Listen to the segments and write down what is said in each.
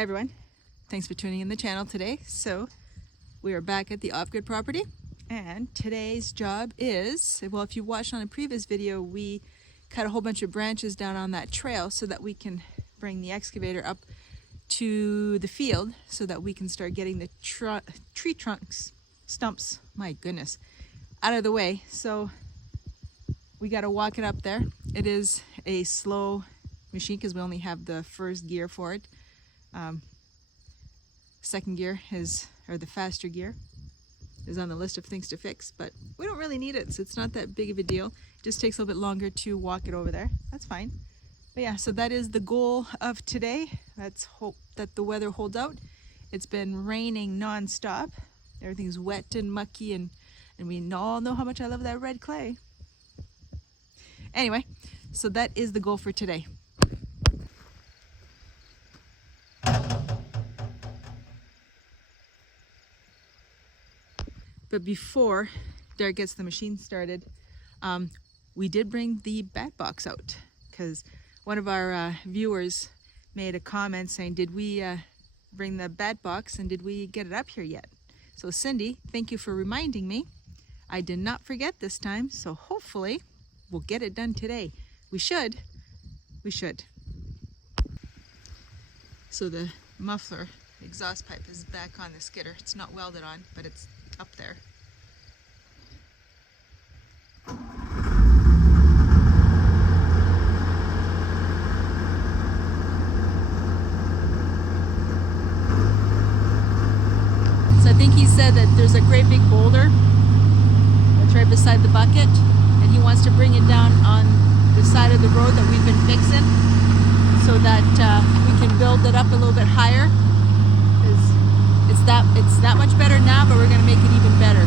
Hi everyone, thanks for tuning in the channel today. So we are back at the off-grid property, and today's job is, well, if you watched on a previous video, we cut a whole bunch of branches down on that trail so that we can bring the excavator up to the field so that we can start getting the tree trunks, stumps, my goodness, out of the way. So we got to walk it up there. It is a slow machine because we only have the first gear for it. Second gear is, or the faster gear, is on the list of things to fix, but we don't really need it, so it's not that big of a deal. It just takes a little bit longer to walk it over there. That's fine. But yeah, so that is the goal of today. Let's hope that the weather holds out. It's been raining non-stop. Everything's wet and mucky, and we all know how much I love that red clay. Anyway, so that is the goal for today. But before Derek gets the machine started, we did bring the bat box out because one of our viewers made a comment saying, did we bring the bat box and did we get it up here yet? So Cindy, thank you for reminding me. I did not forget this time, so hopefully we'll get it done today. We should. So the muffler exhaust pipe is back on the skidder. It's not welded on, but it's up there. So I think he said that there's a great big boulder that's right beside the bucket, and he wants to bring it down on the side of the road that we've been fixing so that we can build it up a little bit higher. It's that much better now, but we're going to make it even better.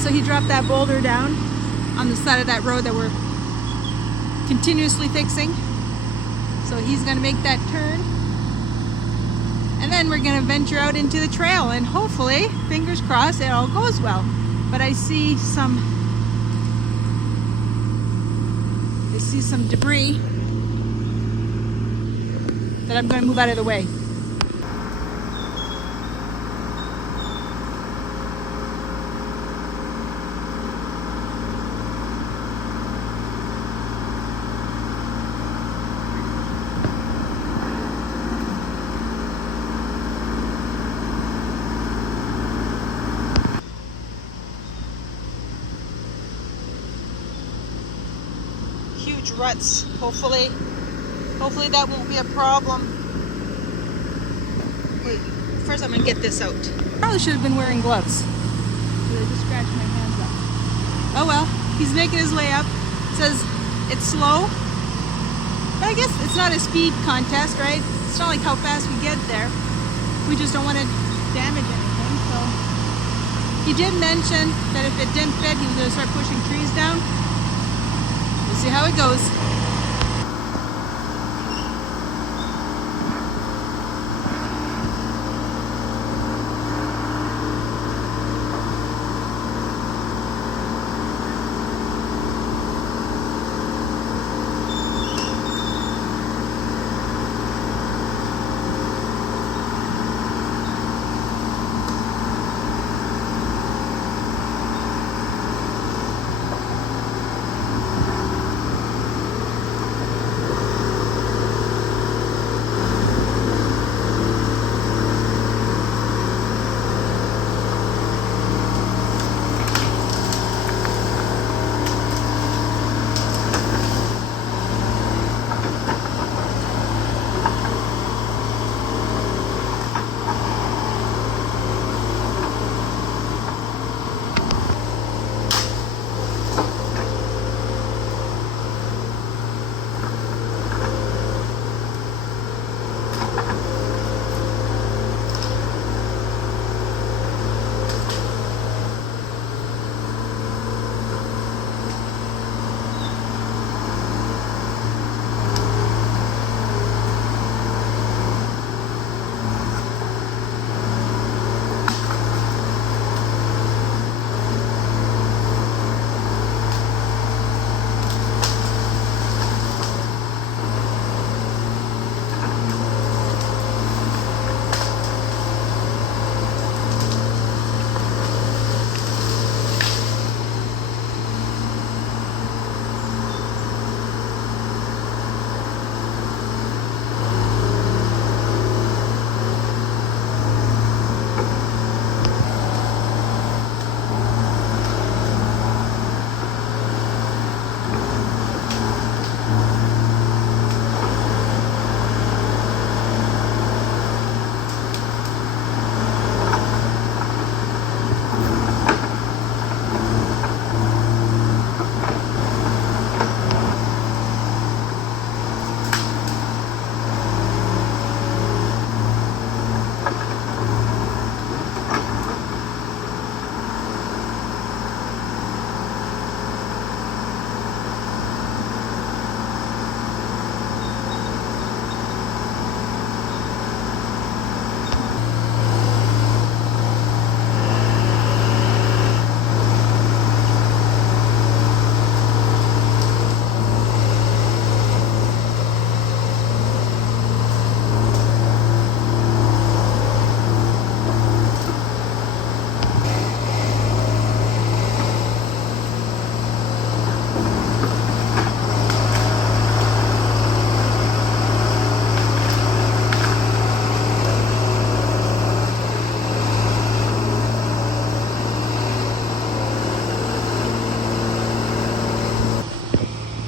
So he dropped that boulder down on the side of that road that we're continuously fixing. So he's going to make that turn, and then we're going to venture out into the trail, and hopefully, fingers crossed, it all goes well. But I see some I see some debris that I'm going to move out of the way. Huge ruts. Hopefully that won't be a problem. Wait, first I'm gonna get this out. Probably should have been wearing gloves. I just scratched my hands up. Oh well, he's making his way up. It says it's slow, but I guess it's not a speed contest, right? It's not like how fast we get there. We just don't want to damage anything. So he did mention that if it didn't fit, he was gonna start pushing trees down. We'll see how it goes.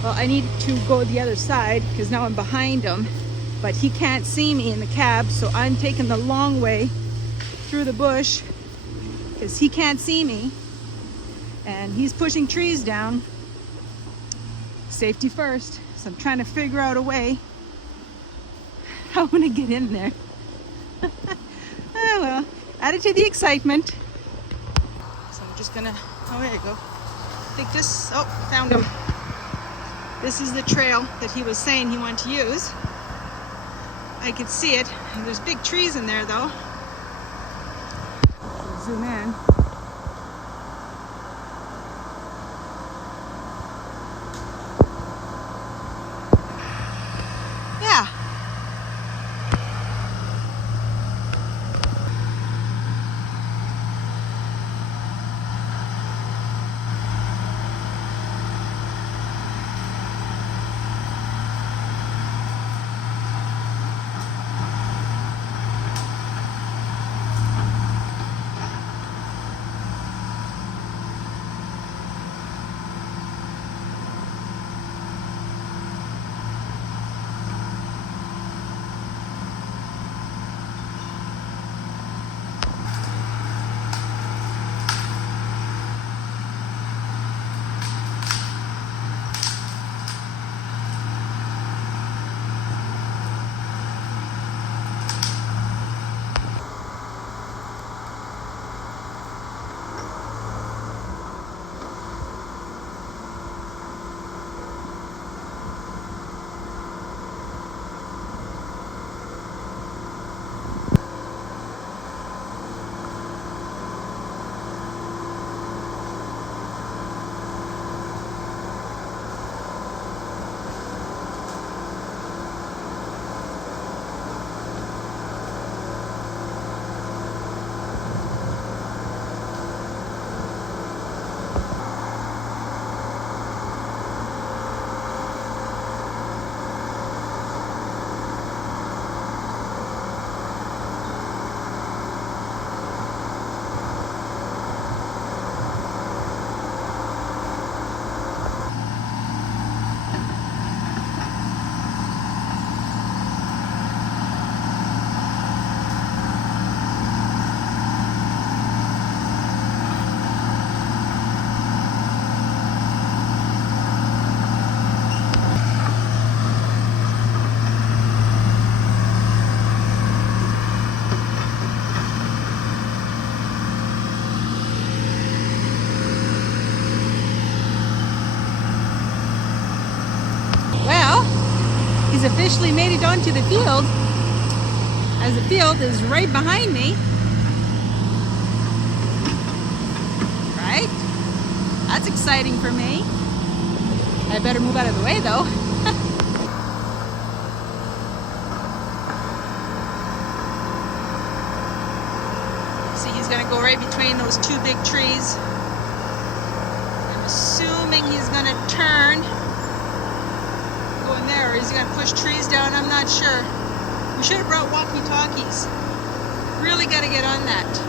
Well, I need to go the other side because now I'm behind him, but he can't see me in the cab, so I'm taking the long way through the bush because he can't see me and he's pushing trees down. Safety first. So I'm trying to figure out a way how I'm gonna get in there. Oh well, added to the excitement. So I'm just gonna, oh there you go. I think this, oh, found him. This is the trail that he was saying he wanted to use. I could see it. And there's big trees in there though. So zoom in. officially made it onto the field, as the field is right behind me. Right? That's exciting for me. I better move out of the way though. See, he's gonna go right between those two big trees. I'm assuming he's gonna turn, go in there, or is he gonna push trees down? I'm not sure. We should have brought walkie-talkies. Really gotta get on that.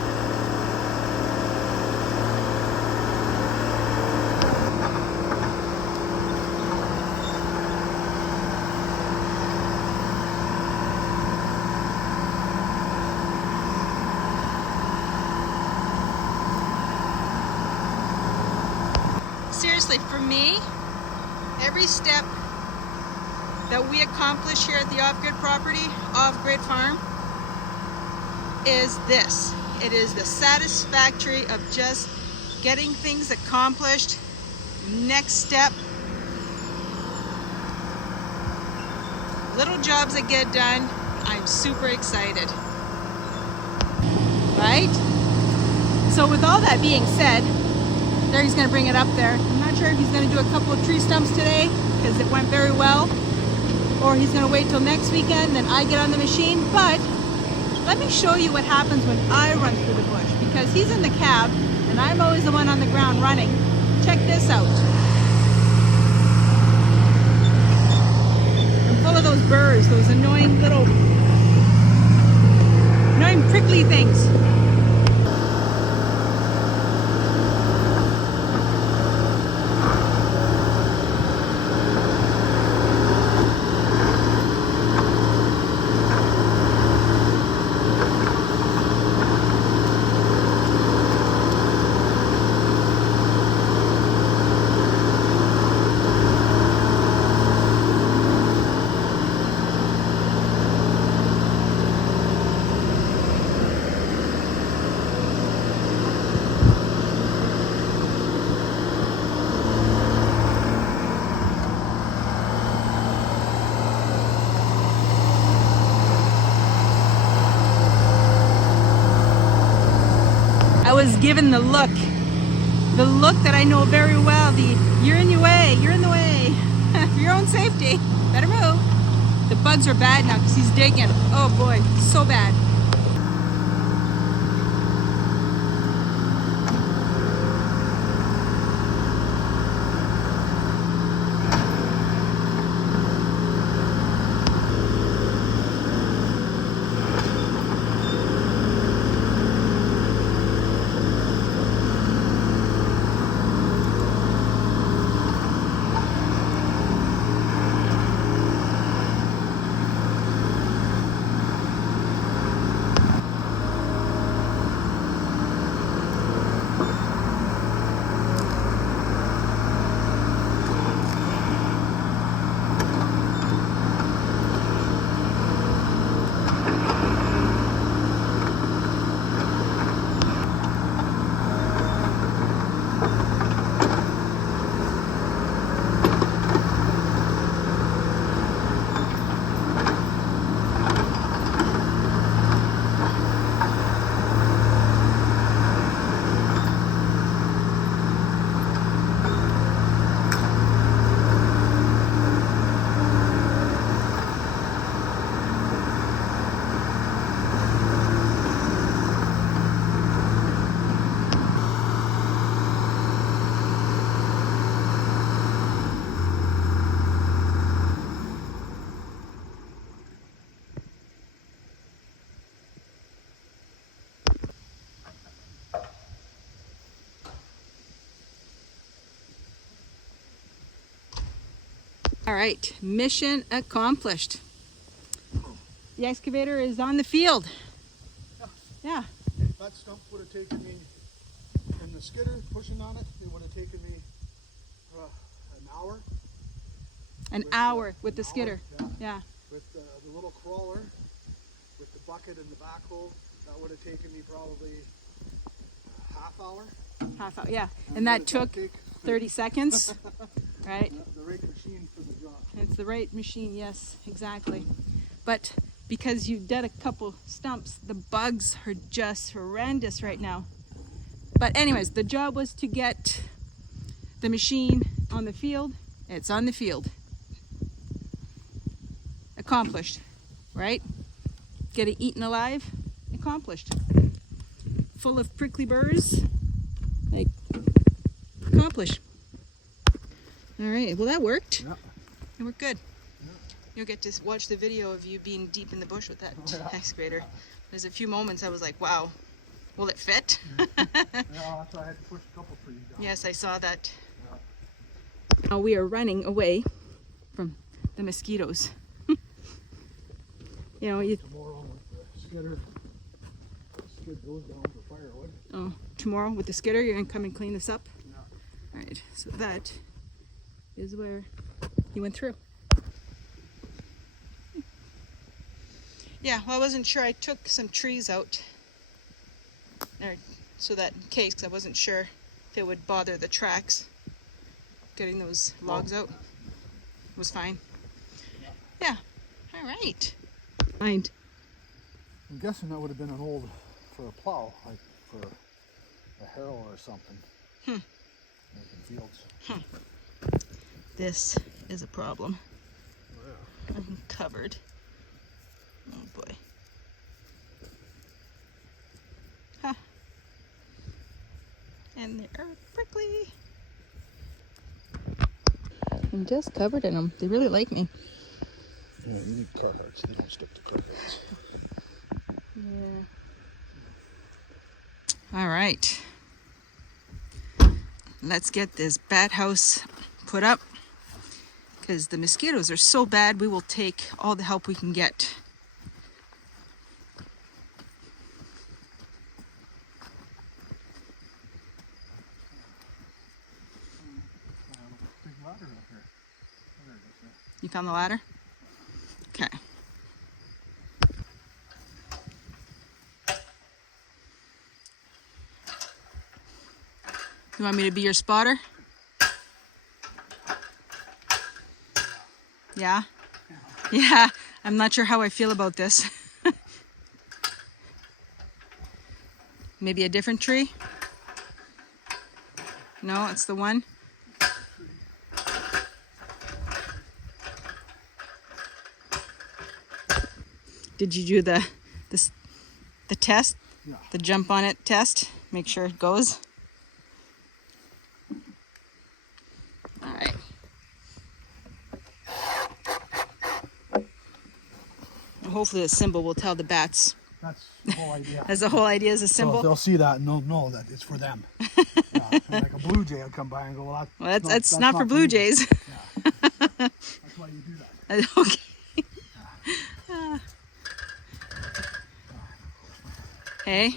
Seriously, for me, every step that we accomplish here at the off-grid property, off-grid farm, is this. It is the satisfactory of just getting things accomplished. Next step. Little jobs that get done. I'm super excited. Right? So with all that being said, there he's going to bring it up there. I'm not sure if he's going to do a couple of tree stumps today because it went very well, or he's going to wait till next weekend, then I get on the machine. But let me show you what happens when I run through the bush, because he's in the cab and I'm always the one on the ground running. Check this out. I'm full of those burrs, those annoying little, annoying prickly things. I was given the look that I know very well, the you're in your way, you're in the way, for your own safety, better move. The bugs are bad now because he's digging. Oh boy, so bad. All right, mission accomplished. The excavator is on the field. Yeah. That stump would have taken me, in the skidder pushing on it, it would have taken me an hour. An hour with the skidder. Yeah. With the little crawler, with the bucket and the backhoe, that would have taken me probably a half hour. Half hour, yeah. And that took 30 seconds, right? The right machine for the job. It's the right machine, yes, exactly. But because you've done a couple stumps, the bugs are just horrendous right now. But anyways, the job was to get the machine on the field. It's on the field. Accomplished, right? Get it eaten alive. Accomplished. Full of prickly burrs. Like, accomplished. All right, well that worked. Yeah. It worked good. Yeah. You'll get to watch the video of you being deep in the bush with that excavator. Yeah. There's a few moments I was like, wow, will it fit? Yeah, that's why I had to push a couple trees down. Yes, I saw that. Yeah. Now we are running away from the mosquitoes. You know, Tomorrow with the skidder, skid goes down for firewood. Tomorrow with the skidder, you're gonna come and clean this up? Yeah. All right, so that is where he went through. Yeah, well, I wasn't sure. I took some trees out there so that in case, 'cause I wasn't sure if it would bother the tracks. Getting those logs out was fine. Yeah, all right. Mind. I'm guessing that would have been an old, for a plow, like for a harrow or something. Making fields. This is a problem. Oh, yeah. I'm covered. Oh boy. Huh. And they're prickly. I'm just covered in them. They really like me. Yeah, you need Carhartts. They don't stick to Carhartts. Yeah. All right. Let's get this bat house put up because the mosquitoes are so bad. We will take all the help we can get. Big ladder up here. There it is, yeah. You found the ladder? Okay. You want me to be your spotter? Yeah? Yeah, I'm not sure how I feel about this. Maybe a different tree? No, it's the one? Did you do the test? Yeah. The jump on it test? Make sure it goes? All right. Hopefully the symbol will tell the bats. That's the whole idea. That's the whole idea is a So symbol? they'll see that and they'll know that it's for them. Like a blue jay will come by and go, well, That's not for blue jays. Yeah. That's why you do that. Okay. Hey?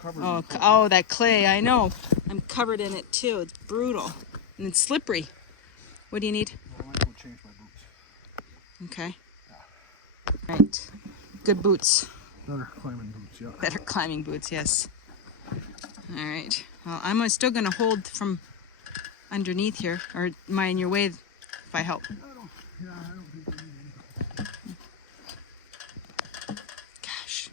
Covered Oh, in clay. oh, that clay, I know. I'm covered in it too. It's brutal. And it's slippery. What do you need? I might go change my boots. Okay. Right. Good boots. Better climbing boots, yeah. Better climbing boots, yes. All right. Well, I'm still going to hold from underneath here. Or am I in your way if I help? I don't think you need any. Gosh.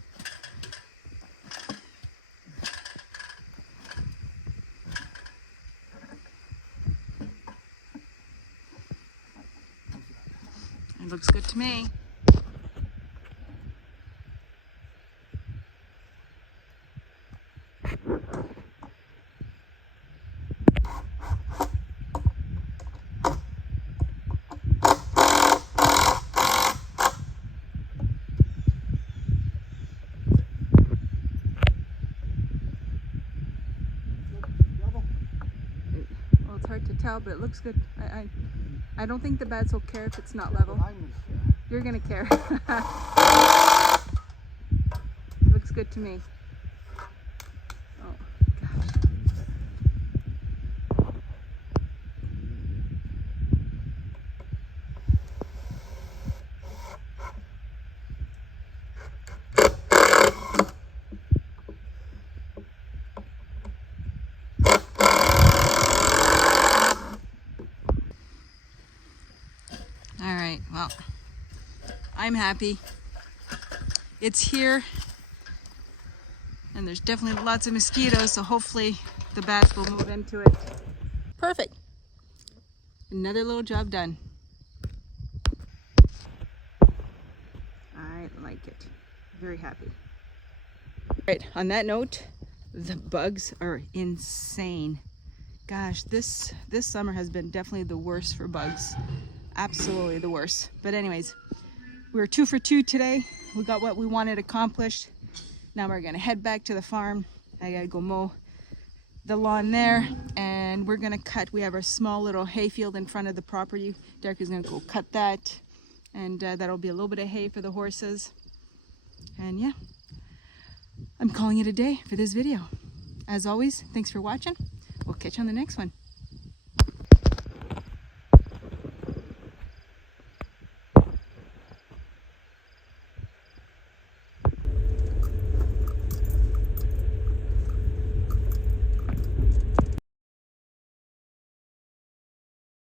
It looks good to me. Well, it's hard to tell, but it looks good. I don't think the bats will care if it's not level. You're gonna care. Looks good to me. Oh gosh. I'm happy. It's here, and there's definitely lots of mosquitoes, so hopefully the bats will move into it. Perfect. Another little job done. I like it. Very happy. Right, on that note, the bugs are insane. Gosh, this summer has been definitely the worst for bugs. Absolutely the worst. But anyways, we were 2 for 2 today. We got what we wanted accomplished. Now we're gonna head back to the farm. I gotta go mow the lawn there, and we're gonna cut. We have our small little hay field in front of the property. Derek is gonna go cut that, and that'll be a little bit of hay for the horses. And yeah, I'm calling it a day for this video. As always, thanks for watching. We'll catch you on the next one.